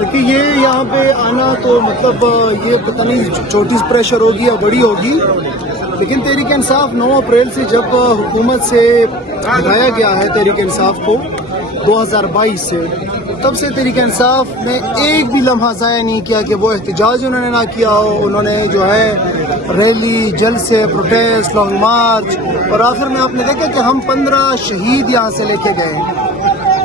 دیکھیے یہ یہاں پہ آنا تو مطلب یہ پتہ نہیں چھوٹی پریشر ہوگی یا بڑی ہوگی، لیکن تحریک انصاف 9 اپریل سے جب حکومت سے ہٹایا گیا ہے تحریک انصاف کو 2022 سے، تب سے تحریک انصاف نے ایک بھی لمحہ ضائع نہیں کیا کہ وہ احتجاج انہوں نے نہ کیا ہو. انہوں نے جو ہے ریلی، جلسے، پروٹیسٹ، لانگ مارچ، اور آخر میں آپ نے دیکھا کہ ہم 15 شہید یہاں سے لے کے گئے.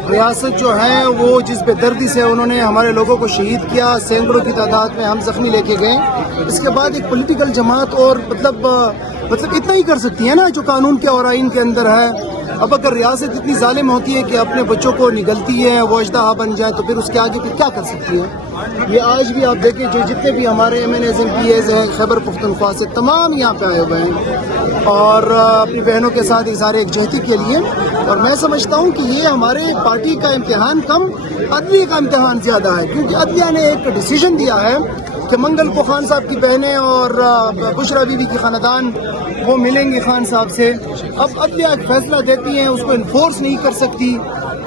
ریاست جو ہے وہ جس بے دردی سے انہوں نے ہمارے لوگوں کو شہید کیا، سینکڑوں کی تعداد میں ہم زخمی لے کے گئے. اس کے بعد ایک پولیٹیکل جماعت اور مطلب اتنا ہی کر سکتی ہے نا جو قانون کے اور آئین کے اندر ہے. اب اگر ریاست اتنی ظالم ہوتی ہے کہ اپنے بچوں کو نگلتی ہے، وہ اژدہا بن جائے، تو پھر اس کے آگے پھر کیا کر سکتی ہے؟ یہ آج بھی آپ دیکھیں جو جتنے بھی ہمارے M N As M P As ہیں خیبر پختونخوا سے، تمام یہاں پہ آئے ہوئے ہیں اور اپنی بہنوں کے ساتھ اظہار یکجہتی کے لیے. اور میں سمجھتا ہوں کہ یہ ہمارے پارٹی کا امتحان کم، عدلیہ کا امتحان زیادہ ہے، کیونکہ عدلیہ نے ایک ڈیسیژن دیا ہے کہ منگل کو خان صاحب کی بہنیں اور بشرا بی بی کی خاندان وہ ملیں گے خان صاحب سے. اب عدلیہ ایک فیصلہ دیتی ہیں، اس کو انفورس نہیں کر سکتی،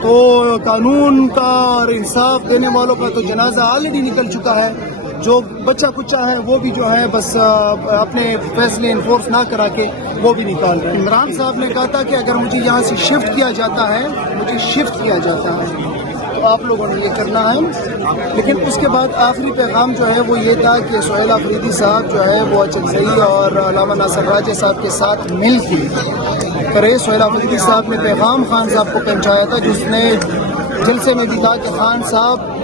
تو قانون کا اور انصاف دینے والوں کا تو جنازہ آلریڈی نکل چکا ہے. جو بچہ کچا ہے وہ بھی جو ہے بس اپنے فیصلے انفورس نہ کرا کے وہ بھی نکال رہے ہیں. عمران صاحب نے کہا تھا کہ اگر مجھے یہاں سے شفٹ کیا جاتا ہے تو آپ لوگوں نے یہ کرنا ہے. لیکن اس کے بعد آخری پیغام جو ہے وہ یہ تھا کہ سہیل آفریدی صاحب جو ہے وہ اچکزئی اور علامہ ناصر راجہ صاحب کے ساتھ مل کے کرے. سہیل آفریدی صاحب نے پیغام خان صاحب کو پہنچایا تھا، جس نے جلسے میں بھی کہا کہ خان صاحب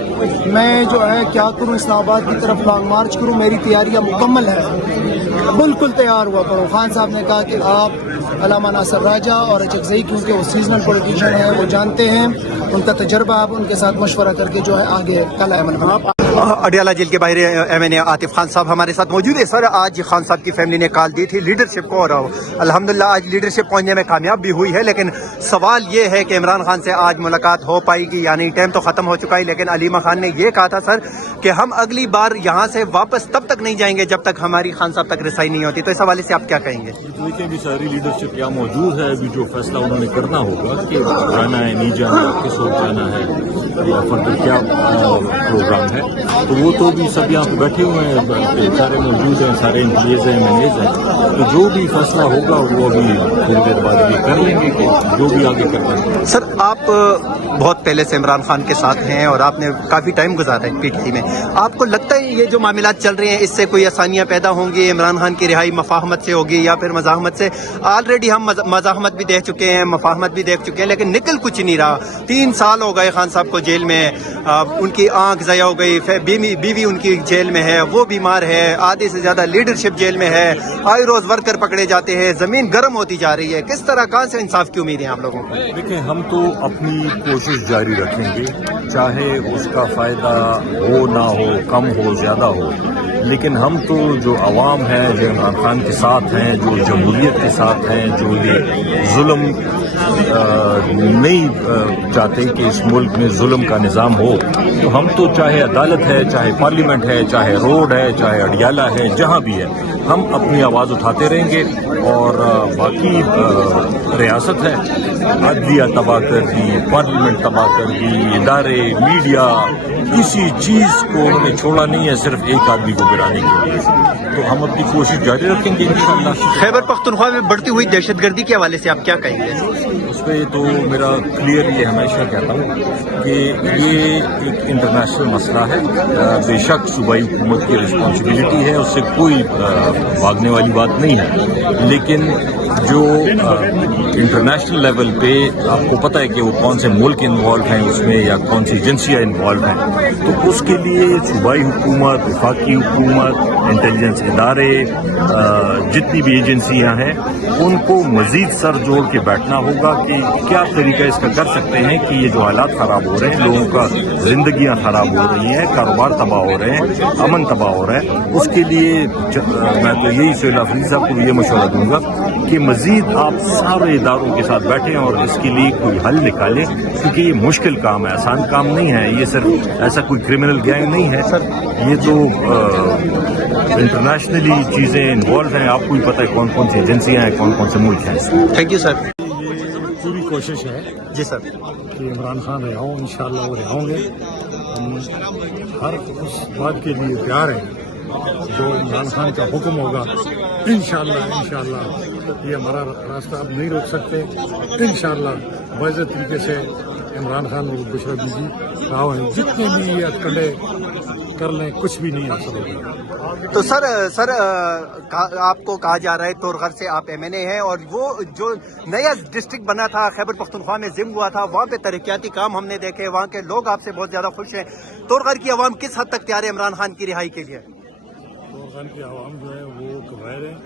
میں جو ہے کیا کروں، اسلام آباد کی طرف لانگ مارچ کروں، میری تیاریاں مکمل ہیں، بالکل تیار ہوا کرو. خان صاحب نے کہا کہ آپ علامہ ناصر راجہ اور اچکزئی، کیونکہ وہ سیزنل پولیٹیشین ہیں، وہ جانتے ہیں، ان کا تجربہ، آپ ان کے ساتھ مشورہ کر کے جو ہے آگے کل عمل کریں. اڈیالہ جیل کے باہر ایم این اے عاطف خان صاحب ہمارے ساتھ موجود ہے. سر آج خان صاحب کی فیملی نے کال دی تھی لیڈرشپ کو، اور الحمدللہ آج لیڈرشپ پہنچنے میں کامیاب بھی ہوئی ہے، لیکن سوال یہ ہے کہ عمران خان سے آج ملاقات ہو پائے گی یعنی ٹائم تو ختم ہو چکا ہے، لیکن علیمہ خان نے یہ کہا تھا سر کہ ہم اگلی بار یہاں سے واپس تب تک نہیں جائیں گے جب تک ہماری خان صاحب تک رسائی نہیں ہوتی. تو اس حوالے سے آپ کیا کہیں گے؟ دیکھیں بھی ساری لیڈرشپ یہاں موجود ہے، ابھی جو فیصلہ انہوں نے کرنا ہوگا کہ جانا ہے نہیں جانا، کس وقت جانا ہے یا فردر کیا پروگرام ہے، تو وہ تو بھی سب یہاں پہ بیٹھے ہوئے ہیں، سارے موجود ہیں، سارے انجینئرز ہیں، مینیجر ہیں، تو جو بھی فیصلہ ہوگا وہ ابھی تھوڑی دیر بعد یہ کر لیں گے کہ جو بھی آگے کرنا ہے. سر آپ بہت پہلے سے عمران خان کے ساتھ ہیں اور آپ نے کافی ٹائم گزارا ہے پی ٹی آئی میں، آپ کو لگتا ہے یہ جو معاملات چل رہے ہیں اس سے کوئی آسانیاں پیدا ہوں گی؟ عمران خان کی رہائی مفاہمت سے ہوگی یا پھر مزاحمت سے؟ آلریڈی ہم مزاحمت بھی دیکھ چکے ہیں، مفاہمت بھی دیکھ چکے ہیں، لیکن نکل کچھ نہیں رہا. 3 سال ہو گئے خان صاحب کو جیل میں، ان کی آنکھ ضائع ہو گئی، بیوی ان کی جیل میں ہے، وہ بیمار ہے، آدھے سے زیادہ لیڈرشپ جیل میں ہے، آئے روز ورکر پکڑے جاتے ہیں، زمین گرم ہوتی جا رہی ہے. کس طرح کہاں سے انصاف کی امید ہے آپ لوگوں کو؟ دیکھیں ہم تو اپنی کوشش جاری رکھیں گے، چاہے اس کا فائدہ ہو نہ ہو، کم ہو زیادہ ہو، لیکن ہم تو جو عوام ہے، جو عمران خان کے ساتھ ہیں، جو جمہوریت کے ساتھ ہیں، جو یہ ظلم نہیں چاہتے کہ اس ملک میں ظلم کا نظام ہو، تو ہم تو چاہے عدالت ہے، چاہے پارلیمنٹ ہے، چاہے روڈ ہے، چاہے اڈیالہ ہے، جہاں بھی ہے ہم اپنی آواز اٹھاتے رہیں گے. اور باقی ریاست ہے، عدلیہ تباہ کر دی، پارلیمنٹ تباہ کر دی، ادارے، میڈیا، کسی چیز کو انہوں نے چھوڑا نہیں ہے صرف ایک آدمی کو گرانے کے لیے. تو ہم اپنی کوشش جاری رکھیں گے انشاءاللہ. خیبر پختونخوا میں بڑھتی ہوئی دہشت گردی کے حوالے سے آپ کیا کہیں گے؟ اس پہ تو میرا کلیئر یہ ہمیشہ کہتا ہوں کہ یہ ایک انٹرنیشنل مسئلہ ہے. بے شک صوبائی حکومت کی رسپانسبلٹی ہے، اس سے کوئی بھاگنے والی بات نہیں ہے، لیکن جو انٹرنیشنل لیول پہ آپ کو پتہ ہے کہ وہ کون سے ملک انوالو ہیں اس میں یا کون سی ایجنسیاں انوالو ہیں، تو اس کے لیے صوبائی حکومت، وفاقی حکومت، انٹیلیجنس ادارے، جتنی بھی ایجنسیاں ہیں ان کو مزید سر جوڑ کے بیٹھنا ہوگا کہ کیا طریقہ اس کا کر سکتے ہیں کہ یہ جو حالات خراب ہو رہے ہیں، لوگوں کا زندگیاں خراب ہو رہی ہیں، کاروبار تباہ ہو رہے ہیں، امن تباہ ہو رہا ہے، اس کے لیے میں تو یہی سہیل آفریدی صاحب کو یہ مشورہ دوں گا کہ مزید آپ سارے اداروں کے ساتھ بیٹھیں اور اس کے لیے کوئی حل نکالیں، کیونکہ یہ مشکل کام ہے، آسان کام نہیں ہے. یہ صرف ایسا کوئی کرمنل گینگ نہیں ہے سر، یہ تو انٹرنیشنلی چیزیں انوالو ہیں. آپ کو ہی پتہ ہے کون کون سی ایجنسیاں ہیں، کون کون سے ملک ہیں. Thank you sir. پوری کوشش ہے جی سر کہ عمران خان رہا ہوں، انشاءاللہ وہ رہا ہوں گے. ہم ہر اس بات کے لیے تیار ہیں جو عمران خان کا حکم ہوگا. انشاءاللہ یہ ہمارا راستہ اب نہیں روک سکتے. انشاءاللہ باضابطہ طریقے سے عمران خان اور بشرا بی بی راؤ ہیں جتنے بھی یہ اٹکلے کر لیں کچھ بھی نہیں حاصل ہوگا. تو سر آپ کو کہا جا رہا ہے تورغر سے آپ ایم این اے ہیں اور وہ جو نیا ڈسٹرکٹ بنا تھا خیبر پختونخوا میں ضم ہوا تھا وہاں پہ ترقیاتی کام ہم نے دیکھے, وہاں کے لوگ آپ سے بہت زیادہ خوش ہیں. تورغر کی عوام کس حد تک تیار ہے عمران خان کی رہائی کے لیے؟ تورغر کی عوام جو ہے وہ قبائل ہیں.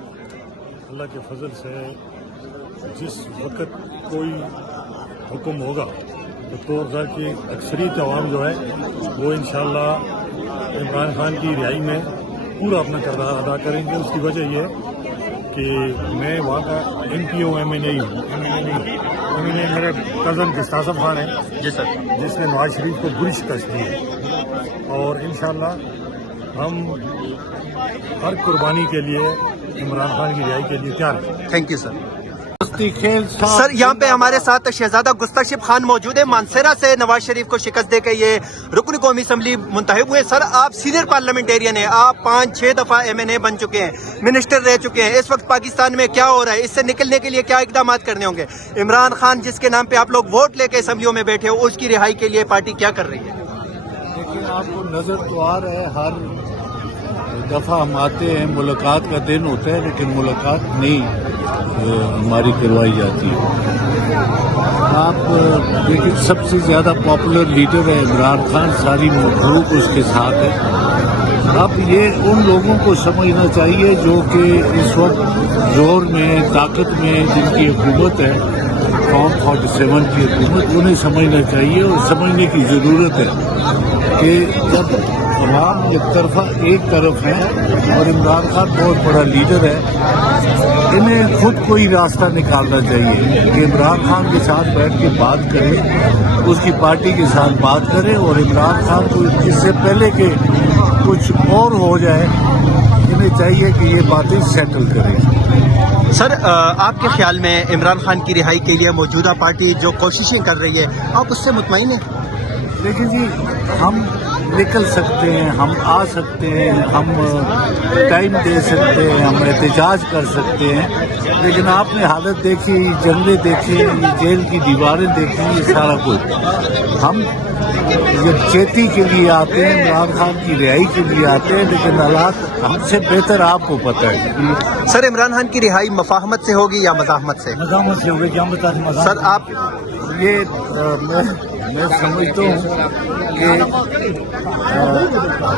اللہ کے فضل سے جس وقت کوئی حکم ہوگا تو تورغر کی اکثریت عوام جو ہے وہ انشاءاللہ عمران خان کی رہائی میں پورا اپنا کردار ادا کریں گے. اس کی وجہ یہ ہے کہ میں وہاں کا M P O M N A ہوں. ایم این اے میرے کزن گستاصف خان ہے جی سر, جس نے نواز شریف کو بری شکست دی ہے, اور انشاءاللہ ہم ہر قربانی کے لیے عمران خان کی رہائی کے لیے تیار ہیں. Thank you sir. سر یہاں پہ ہمارے ساتھ شہزادہ گستاخ خان موجود ہے. مانسیرا سے نواز شریف کو شکست دے کے یہ رکن قومی اسمبلی منتخب ہوئے. سر آپ سینئر پارلیمنٹیرین ہیں, آپ 5-6 دفعہ ایم این اے بن چکے ہیں, منسٹر رہ چکے ہیں. اس وقت پاکستان میں کیا ہو رہا ہے, اس سے نکلنے کے لیے کیا اقدامات کرنے ہوں گے؟ عمران خان جس کے نام پہ آپ لوگ ووٹ لے کے اسمبلیوں میں بیٹھے ہو اس کی رہائی کے لیے پارٹی کیا کر رہی ہے؟ لیکن آپ کو نظر تو آ رہا ہے ہر دفعہ ہم آتے ہیں, ملاقات کا دن ہوتا ہے لیکن ملاقات نہیں ہماری کروائی جاتی ہے. آپ لیکن سب سے زیادہ پاپولر لیڈر ہے عمران خان, ساری مخلوق اس کے ساتھ ہے. اب یہ ان لوگوں کو سمجھنا چاہیے جو کہ اس وقت زور میں طاقت میں جن کی حکومت ہے قوم 47 کی حکومت, انہیں سمجھنا چاہیے اور سمجھنے کی ضرورت ہے کہ جب عوام ایک طرف ہے اور عمران خان بہت بڑا لیڈر ہے, انہیں خود کوئی راستہ نکالنا چاہیے کہ عمران خان کے ساتھ بیٹھ کے بات کرے, اس کی پارٹی کے ساتھ بات کرے اور عمران خان کو اس سے پہلے کہ کچھ اور ہو جائے انہیں چاہیے کہ یہ باتیں سیٹل کریں. سر آپ کے خیال میں عمران خان کی رہائی کے لیے موجودہ پارٹی جو کوششیں کر رہی ہے آپ اس سے مطمئن ہیں؟ لیکن جی ہم نکل سکتے ہیں, ہم آ سکتے ہیں, ہم ٹائم دے سکتے ہیں, ہم احتجاج کر سکتے ہیں, لیکن آپ نے حالت دیکھی, جنگلیں دیکھی, یہ جیل کی دیواریں دیکھی, یہ سارا کچھ. ہم یکجہتی کے لیے آتے ہیں, عمران خان کی رہائی کے لیے آتے ہیں, لیکن حالات ہم سے بہتر آپ کو پتہ ہے. سر عمران خان کی رہائی مفاہمت سے ہوگی یا مزاحمت سے؟ مزاحمت سے ہوگی. کیا بتا دیں سر آپ یہ میں سمجھتا ہوں کہ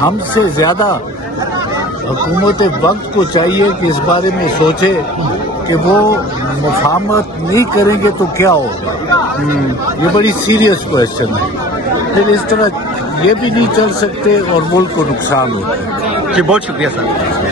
ہم سے زیادہ حکومت وقت کو چاہیے کہ اس بارے میں سوچے کہ وہ مفاہمت نہیں کریں گے تو کیا ہوگا. یہ بڑی سیریس کویشچن ہے. پھر اس طرح یہ بھی نہیں چل سکتے اور ملک کو نقصان ہوتا ہے. جی بہت شکریہ سر.